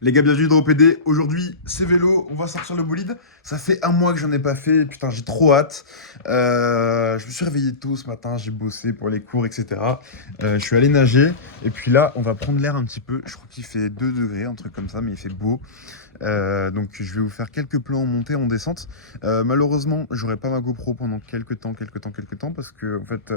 Les gars, bienvenue dans OPD. Aujourd'hui, c'est vélo, on va sortir le bolide. Ça fait un mois que j'en ai pas fait, putain, j'ai trop hâte. Je me suis réveillé tôt ce matin, j'ai bossé pour les cours, etc. Je suis allé nager, et puis là, on va prendre l'air un petit peu. Je crois qu'il fait 2 degrés, un truc comme ça, mais il fait beau. Donc je vais vous faire quelques plans en montée, en descente. Malheureusement, j'aurai pas ma GoPro pendant quelques temps, parce que en fait,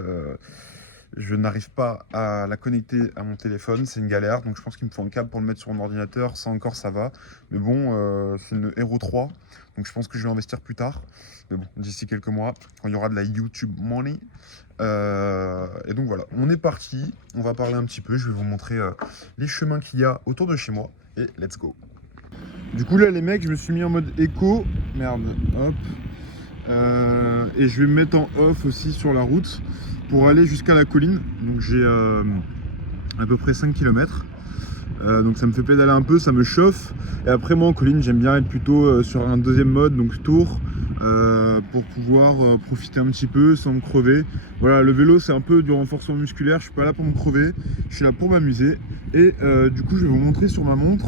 je n'arrive pas à la connecter à mon téléphone, c'est une galère. Donc je pense qu'il me faut un câble pour le mettre sur mon ordinateur. Ça encore, ça va. Mais bon, c'est une Hero 3, donc je pense que je vais investir plus tard. Mais bon, d'ici quelques mois, quand il y aura de la YouTube money. Et donc voilà, on est parti. On va parler un petit peu. Je vais vous montrer les chemins qu'il y a autour de chez moi. Et let's go. Du coup là les mecs, je me suis mis en mode éco. Merde, hop. Et je vais me mettre en off aussi sur la route pour aller jusqu'à la colline. Donc j'ai à peu près 5 km. Donc ça me fait pédaler un peu, ça me chauffe. Et après moi en colline, j'aime bien être plutôt sur un deuxième mode, donc tour, pour pouvoir profiter un petit peu sans me crever. Voilà, le vélo c'est un peu du renforcement musculaire, je suis pas là pour me crever, je suis là pour m'amuser. Et du coup je vais vous montrer sur ma montre.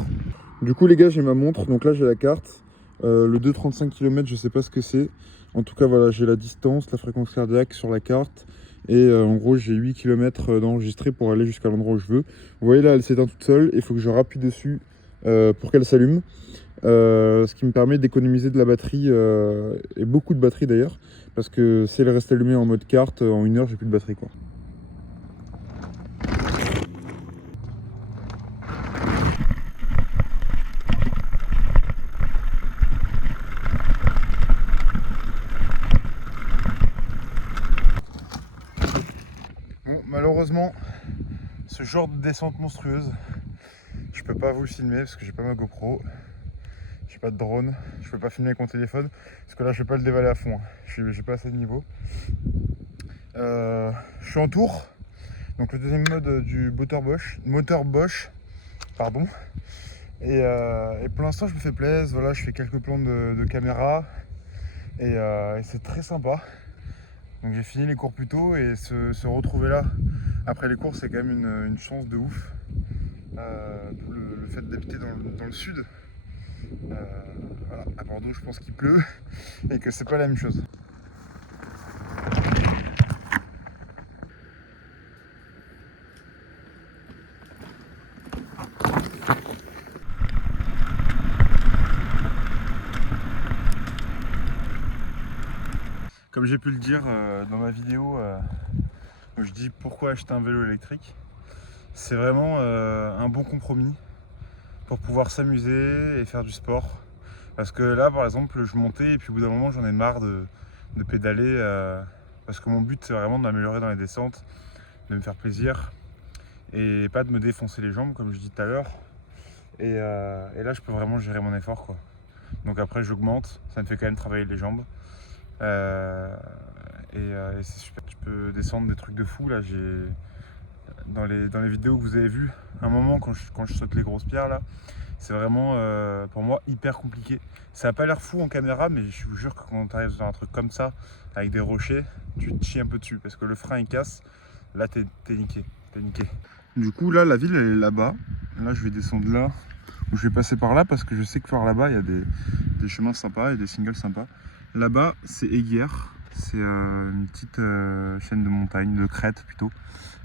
Du coup les gars, j'ai ma montre, donc là j'ai la carte. Le 2,35 km, je sais pas ce que c'est. En tout cas voilà, j'ai la distance, la fréquence cardiaque sur la carte. Et en gros j'ai 8 km d'enregistré pour aller jusqu'à l'endroit où je veux. Vous voyez là, elle s'éteint toute seule, il faut que je rappuie dessus pour qu'elle s'allume. Ce qui me permet d'économiser de la batterie, et beaucoup de batterie d'ailleurs. Parce que si elle reste allumée en mode carte, en 1 heure j'ai plus de batterie quoi. Bon, malheureusement, ce genre de descente monstrueuse, je peux pas vous le filmer parce que j'ai pas ma GoPro. J'ai pas de drone, je peux pas filmer avec mon téléphone parce que là je vais pas le dévaler à fond, hein. J'ai pas assez de niveau. Je suis en tour, donc le deuxième mode du moteur Bosch, pardon. Et pour l'instant je me fais plaisir, voilà, je fais quelques plans de caméra et c'est très sympa. Donc j'ai fini les cours plus tôt et se retrouver là après les cours c'est quand même une chance de ouf. Pour le fait d'habiter dans le sud. Voilà, à Bordeaux je pense qu'il pleut et que c'est pas la même chose. Comme j'ai pu le dire dans ma vidéo où je dis pourquoi acheter un vélo électrique, c'est vraiment un bon compromis pour pouvoir s'amuser et faire du sport. Parce que là par exemple je montais et puis au bout d'un moment j'en ai marre de pédaler parce que mon but c'est vraiment de m'améliorer dans les descentes, de me faire plaisir et pas de me défoncer les jambes comme je dis tout à l'heure. Et là je peux vraiment gérer mon effort quoi. Donc après j'augmente, ça me fait quand même travailler les jambes. Et c'est super, tu peux descendre des trucs de fou là. Dans les vidéos que vous avez vues, un moment quand je saute les grosses pierres là, c'est vraiment pour moi hyper compliqué. Ça a pas l'air fou en caméra, mais je vous jure que quand tu arrives dans un truc comme ça, avec des rochers, tu te chies un peu dessus parce que le frein il casse, là t'es niqué, Du coup là la ville elle est là-bas, là je vais descendre là, ou je vais passer par là parce que je sais que par là-bas il y a des chemins sympas et des singles sympas. Là-bas c'est Aiguière, c'est une petite chaîne de montagne, de crête plutôt,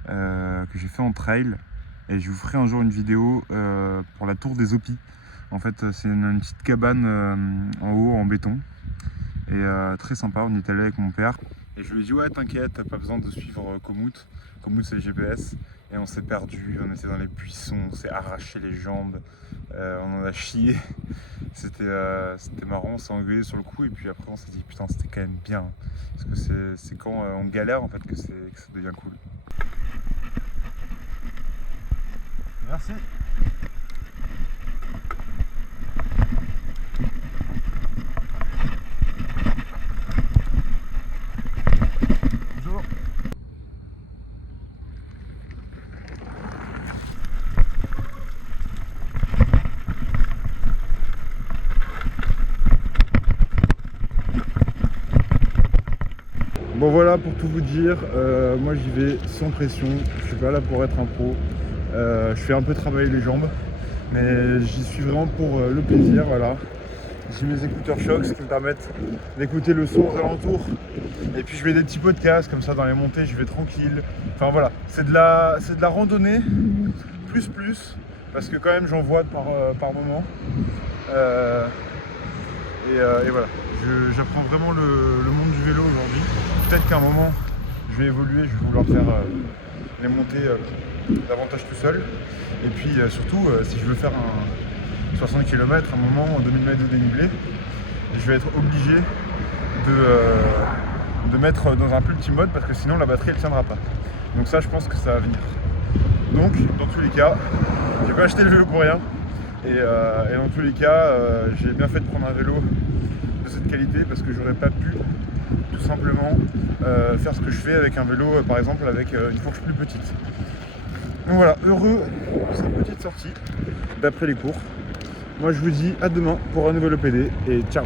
que j'ai fait en trail. Et je vous ferai un jour une vidéo pour la tour des Opis. En fait c'est une petite cabane en haut en béton. Et très sympa, on y est allé avec mon père. Et je lui ai dit ouais t'inquiète, t'as pas besoin de suivre Komoot. Komoot c'est le GPS. Et on s'est perdu, on était dans les buissons, on s'est arraché les jambes, on en a chié. C'était marrant, on s'est engueulé sur le coup et puis après on s'est dit putain c'était quand même bien. Parce que c'est quand on galère en fait que ça devient cool. Merci. Bonjour. Bon voilà pour tout vous dire, moi j'y vais sans pression, je suis pas là pour être un pro. Je fais un peu travailler les jambes Mais j'y suis vraiment pour le plaisir, voilà. J'ai mes écouteurs Shox qui me permettent d'écouter le son aux alentours. Et puis je mets des petits podcasts comme ça dans les montées, je vais tranquille. Enfin voilà, c'est de la randonnée plus parce que quand même j'en vois par moment. Et voilà, j'apprends vraiment le monde du vélo aujourd'hui. Peut-être qu'à un moment je vais évoluer, je vais vouloir faire les montées davantage tout seul. Et puis surtout, si je veux faire un 60 km, un moment, 2000 mètres de dénivelé, je vais être obligé de mettre dans un plus petit mode parce que sinon la batterie elle tiendra pas. Donc ça, je pense que ça va venir. Donc, dans tous les cas, j'ai pas acheté le vélo pour rien. Et dans tous les cas, j'ai bien fait de prendre un vélo de cette qualité parce que j'aurais pas pu tout simplement faire ce que je fais avec un vélo, par exemple avec une fourche plus petite. Donc voilà, heureux de cette petite sortie d'après les cours. Moi je vous dis à demain pour un nouvel OPD et ciao.